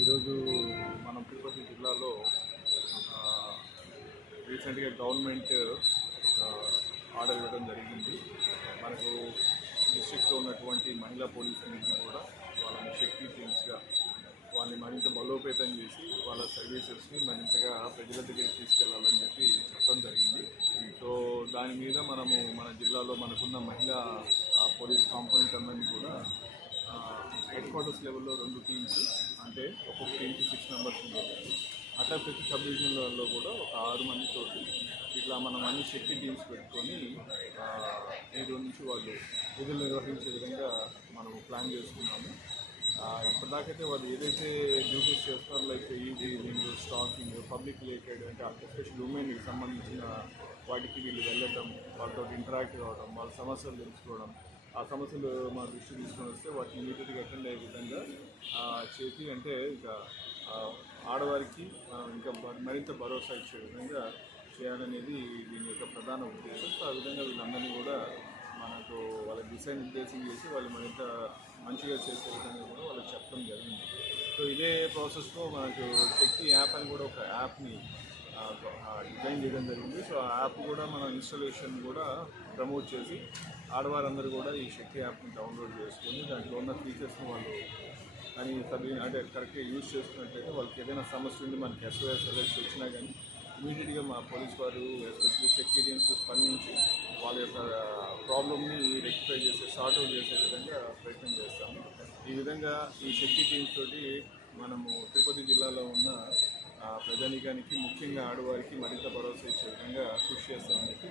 ఈరోజు మనం తిరుపతి జిల్లాలో రీసెంట్గా గవర్నమెంట్ ఆర్డర్ ఇవ్వడం జరిగింది. మనకు డిస్ట్రిక్ట్లో ఉన్నటువంటి మహిళా పోలీసులన్నింటినీ కూడా వాళ్ళని శక్తి టీమ్స్గా వాళ్ళని మరింత బలోపేతం చేసి వాళ్ళ సర్వీసెస్ని మరింతగా ప్రజల దగ్గరికి తీసుకెళ్ళాలని చెప్పి చెప్పడం జరిగింది. సో దాని మీద మనము మన జిల్లాలో మనకున్న మహిళా పోలీస్ కాంపోనెంట్ అందరినీ కూడా హెడ్ క్వార్టర్స్ లెవెల్లో రెండు టీమ్స్ అంటే ఒక్కొక్క టీమ్కి సిక్స్ మెంబర్స్ ఉండేది. అట్లా ప్రతి సబ్ డివిజన్లలో కూడా ఒక ఆరు మంది తోటి ఇట్లా మనం అన్ని శక్తి టీమ్స్ పెట్టుకొని నేటి నుంచి వాళ్ళు విధులు నిర్వహించే విధంగా మనం ప్లాన్ చేసుకున్నాము. ఇప్పటిదాకైతే వాళ్ళు ఏదైతే డ్యూటీస్ చేస్తారో like evening stalking public related అంటే ఎస్పెషల్ ఉమెన్కి సంబంధించిన వాటికి వీళ్ళు వెళ్ళటం వాళ్ళతో ఇంటరాక్ట్ కావడం వాళ్ళ సమస్యలు తెలుసుకోవడం ఆ సమస్యలు మా దృష్టికి తీసుకొని వస్తే వాటిని ఇమీడియట్గా అటెండ్ అయ్యే విధంగా చేసి అంటే ఇంకా ఆడవారికి ఇంకా మరింత భరోసా ఇచ్చే విధంగా చేయాలనేది దీని యొక్క ప్రధాన ఉద్దేశం. సో ఆ విధంగా వీళ్ళందరినీ కూడా మనకు వాళ్ళ డిజైన్ ఉద్దేశం చేసి వాళ్ళు మరింత మంచిగా చేసే విధంగా కూడా వాళ్ళకి చెప్పడం జరిగింది. సో ఇదే ప్రాసెస్లో మనకు శక్తి యాప్ అని కూడా ఒక యాప్ని డిజైన్ చేయడం జరిగింది. సో ఆ యాప్ కూడా మన ఇన్స్టాలేషన్ కూడా ప్రమోట్ చేసి ఆడవారందరూ కూడా ఈ శక్తి యాప్ని డౌన్లోడ్ చేసుకొని దాంట్లో ఉన్న ఫీచర్స్ని వాళ్ళు అని సబ్ అంటే కరెక్ట్గా యూజ్ చేసుకున్నట్టయితే వాళ్ళకి ఏదైనా సమస్య ఉండి మనకి ఎస్ఓఎస్ అలర్ట్స్ వచ్చినా కానీ ఇమీడియట్గా మా పోలీస్ వారు ఎస్పెషల్లీ సెక్యూరియన్స్ స్పందించి వాళ్ళ యొక్క ప్రాబ్లమ్ని రెక్టిఫై చేసే సార్ట్ అవుట్ చేసే విధంగా ప్రయత్నం చేస్తాము. ఈ విధంగా ఈ శక్తి టీమ్స్ తోటి మనము తిరుపతి జిల్లాలో ఉన్న ప్రజానీకానికి ముఖ్యంగా ఆడవారికి మరింత భరోసా ఇచ్చే విధంగా కృషి చేస్తామని చెప్పి